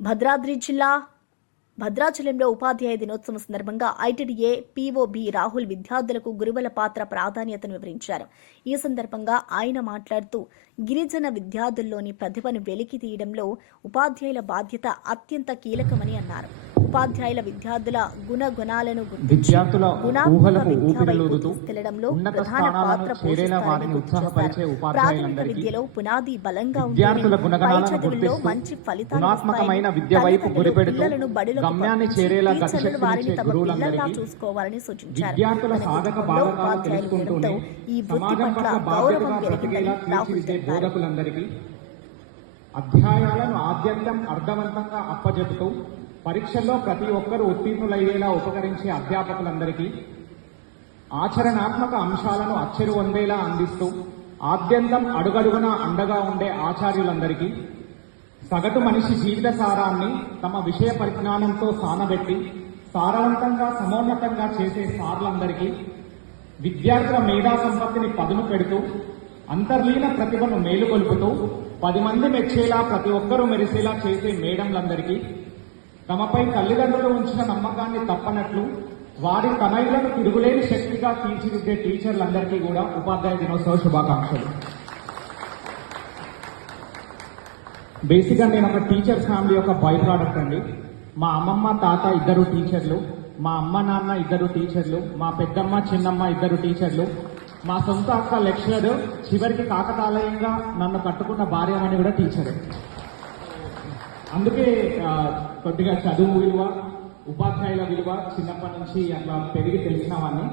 భద్రాద్రి జిల్లా భద్రాచలంలో ఉపాధ్యాయ దినోత్సవం సందర్భంగా ఐటీడీఏ పీఓబి రాహుల్ విద్యార్థులకు గురువుల పాత్ర ప్రాధాన్యతను వివరించారు. ఈ సందర్భంగా ఆయన మాట్లాడుతూ గిరిజన విద్యార్థుల్లోని ప్రతిభను వెలికి తీయడంలో ఉపాధ్యాయుల బాధ్యత అత్యంత కీలకమని అన్నారు. ఉపాధ్యాయుల విద్యార్థుల గుణగుణాలను విద్యార్థుల ఊహలకు ఊపిరిలూదుతూ ఉన్నత ప్రధాన స్థానాలను చేరేలా వారిని ఉత్సాహపరిచే ఉపాధ్యాయులందరికీ విద్యలో పునాది బలంగా విద్యార్థుల గుణగణాలను చదువుల్లో మంచి ఫలితాలు గుణాత్మకమైన విద్య వైపు గురిపెడుతూ గమ్యాన్ని చేరేలా వారిని తమ గురువులందరికీ పిల్లల్లా చూసుకోవాలని సూచించారు. విద్యార్థుల సాధక బాధకాలు తెలుసుకుంటూనే ఈ వృత్తి పట్ల గౌరవం పెరిగిందని రాహుల్ బోధకులందరికీ అధ్యాయాలను ఆద్యంతం అర్థవంతంగా అప్పజెపుతూ పరీక్షల్లో ప్రతి ఒక్కరూ ఉత్తీర్ణులయ్యేలా ఉపకరించే అధ్యాపకులందరికీ ఆచరణాత్మక అంశాలను అచ్చెరు వందేలా అందిస్తూ ఆద్యంతం అడుగడుగున అండగా ఉండే ఆచార్యులందరికీ సగటు మనిషి జీవిత సారాన్ని తమ విషయ పరిజ్ఞానంతో సానబెట్టి సారవంతంగా సమోన్నతంగా చేసే సార్లందరికీ విద్యార్థుల మేధా సంపత్తిని పదును పెడుతూ అంతర్లీన ప్రతిభను మేలుకొల్పుతూ పది మంది మెచ్చేలా ప్రతి ఒక్కరూ మెరిసేలా చేసే మేడంలందరికీ తమపై తల్లిదండ్రులు ఉంచిన నమ్మకాన్ని తప్పనట్లు వారి తనయులను తిరుగులేని శక్తిగా తీర్చిదిద్దే టీచర్లందరికీ కూడా ఉపాధ్యాయ దినోత్సవ శుభాకాంక్షలు. బేసిక్గా నేను ఒక టీచర్ ఫ్యామిలీ యొక్క బై ప్రోడక్ట్ అండి. మా అమ్మమ్మ తాత ఇద్దరు టీచర్లు మా అమ్మ నాన్న ఇద్దరు టీచర్లు మా పెద్దమ్మ చిన్నమ్మ ఇద్దరు టీచర్లు. మా సొంత అక్క లెక్చరర్ చివరికి కాకతాళయంగా నన్ను కట్టుకున్న భార్య అని కూడా టీచర్. అందుకే కొద్దిగా చదువు విలువ ఉపాధ్యాయుల విలువ చిన్నప్పటి నుంచి అట్లా పెరిగి తెలిసినవాన్ని.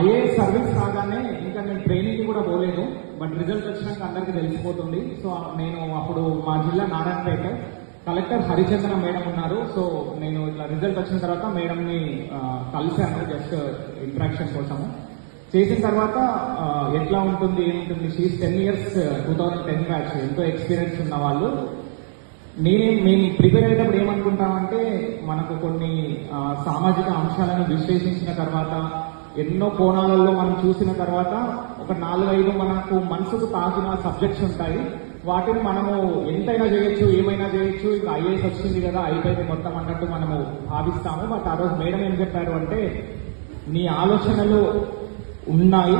ఐఏఎస్ సర్వీస్ రాగానే ఇంకా నేను ట్రైనింగ్ కూడా పోలేదు బట్ రిజల్ట్ వచ్చినాక అందరికీ తెలిసిపోతుంది. సో నేను అప్పుడు మా జిల్లా నారాయణపేట కలెక్టర్ హరిచంద్ర మేడం ఉన్నారు. సో నేను ఇట్లా రిజల్ట్ వచ్చిన తర్వాత మేడంని కలిశాను జస్ట్ ఇంట్రాక్షన్ కోసము. చేసిన తర్వాత ఎట్లా ఉంటుంది ఏముంటుంది she's ten years two thousand ten batch ఎంతో ఎక్స్పీరియన్స్ ఉన్న వాళ్ళు. నేను మేము ప్రిపేర్ అయ్యేటప్పుడు ఏమనుకుంటామంటే మనకు కొన్ని సామాజిక అంశాలను విశ్లేషించిన తర్వాత ఎన్నో కోణాలలో మనం చూసిన తర్వాత ఒక నాలుగైదు మనకు మనసుకు తాకిన సబ్జెక్ట్స్ ఉంటాయి. వాటిని మనము ఎంతైనా చేయొచ్చు ఏమైనా చేయొచ్చు. ఇంకా ఐఏఎస్ వచ్చింది కదా అయిపోయింది మొత్తం అన్నట్టు మనము భావిస్తాము. బట్ ఆ రోజు మేడం ఏం చెప్పారు అంటే నీ ఆలోచనలు ఉన్నాయి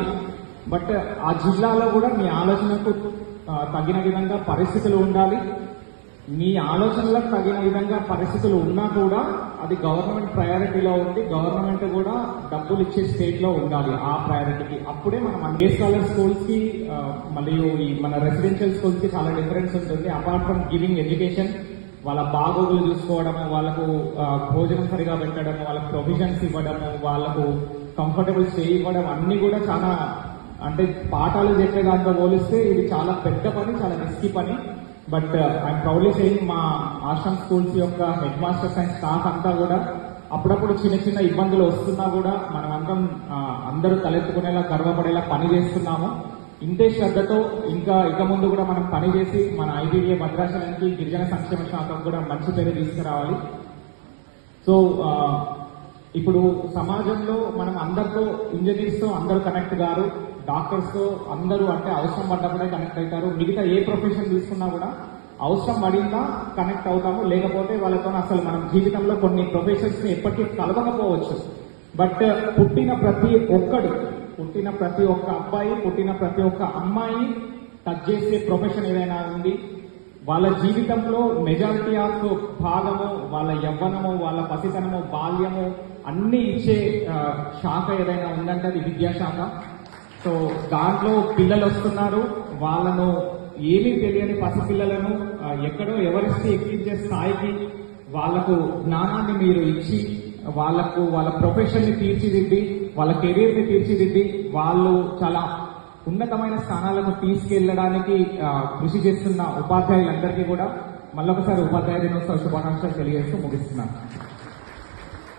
బట్ ఆ జిల్లాలో కూడా మీ ఆలోచనకు తగిన విధంగా పరిస్థితులు ఉండాలి. మీ ఆలోచనలకు తగిన విధంగా పరిస్థితులు ఉన్నా కూడా అది గవర్నమెంట్ ప్రయారిటీలో ఉంది గవర్నమెంట్ కూడా డబ్బులు ఇచ్చే స్టేట్లో ఉండాలి ఆ ప్రయారిటీకి. అప్పుడే మనం డే స్కాలర్ స్కూల్స్కి మరియు ఈ మన రెసిడెన్షియల్ స్కూల్స్కి చాలా డిఫరెన్స్ ఉంటుంది. అపార్ట్ ఫ్రమ్ గివింగ్ ఎడ్యుకేషన్ వాళ్ళ బాగోగులు చూసుకోవడము వాళ్ళకు భోజనం సరిగా పెట్టడము వాళ్ళకు ప్రొవిజన్స్ ఇవ్వడము వాళ్ళకు కంఫర్టబుల్ స్టే ఇవ్వడం అన్ని కూడా చాలా అంటే పాఠాలు చెప్పే దాంతో పోలిస్తే ఇది చాలా పెద్ద పని చాలా రిస్కీ పని. బట్ ఐఎమ్ ప్రౌడ్లీ సేయింగ్ మా ఆశ్రమ్ స్కూల్స్ యొక్క హెడ్ మాస్టర్స్ అండ్ స్టాఫ్ అంతా కూడా అప్పుడప్పుడు చిన్న చిన్న ఇబ్బందులు వస్తున్నా కూడా మనం అందరూ తలెత్తుకునేలా గర్వపడేలా పని చేస్తున్నాము. ఇంతే శ్రద్ధతో ఇంకా ఇక ముందు కూడా మనం పని చేసి మన ఐబీఏ భద్రాచలానికి గిరిజన సంక్షేమ శాఖకు కూడా మంచి పేరు తీసుకురావాలి. సో uh, ఇప్పుడు సమాజంలో మనం అందరితో ఇంజనీర్స్తో అందరూ కనెక్ట్ గారు డాక్టర్స్తో అందరూ అంటే అవసరం పడ్డప్పుడే కనెక్ట్ అవుతారు. మిగతా ఏ ప్రొఫెషన్ తీసుకున్నా కూడా అవసరం పడిందా కనెక్ట్ అవుతాము లేకపోతే వాళ్ళతో అసలు మనం జీవితంలో కొన్ని ప్రొఫెషన్స్ని ఎప్పటికీ కలవకపోవచ్చు. బట్ పుట్టిన ప్రతి ఒక్కడు పుట్టిన ప్రతి ఒక్క అబ్బాయి పుట్టిన ప్రతి ఒక్క అమ్మాయి టచ్ చేసే ప్రొఫెషన్ ఏదైనా ఉంది వాళ్ళ జీవితంలో మెజారిటీ ఆఫ్ భాగము వాళ్ళ యవ్వనము వాళ్ళ పసితనము బాల్యము అన్ని ఇచ్చే శాఖ ఏదైనా ఉందంటే అది విద్యాశాఖ. సో దాంట్లో పిల్లలు వస్తున్నారు. వాళ్ళను ఏమీ తెలియని పసిపిల్లలను ఎక్కడో ఎవరిస్తే ఎక్కించే స్థాయికి వాళ్ళకు జ్ఞానాన్ని మీరు ఇచ్చి వాళ్ళకు వాళ్ళ ప్రొఫెషన్ని తీర్చిదిద్ది వాళ్ళ కెరీర్ని తీర్చిదిద్ది వాళ్ళు చాలా ఉన్నతమైన స్థానాలకు తీసుకెళ్ళడానికి కృషి చేస్తున్న ఉపాధ్యాయులందరికీ కూడా మళ్ళొకసారి ఉపాధ్యాయ దినోత్సవ శుభాకాంక్షలు తెలియజేస్తూ ముగిస్తున్నాను.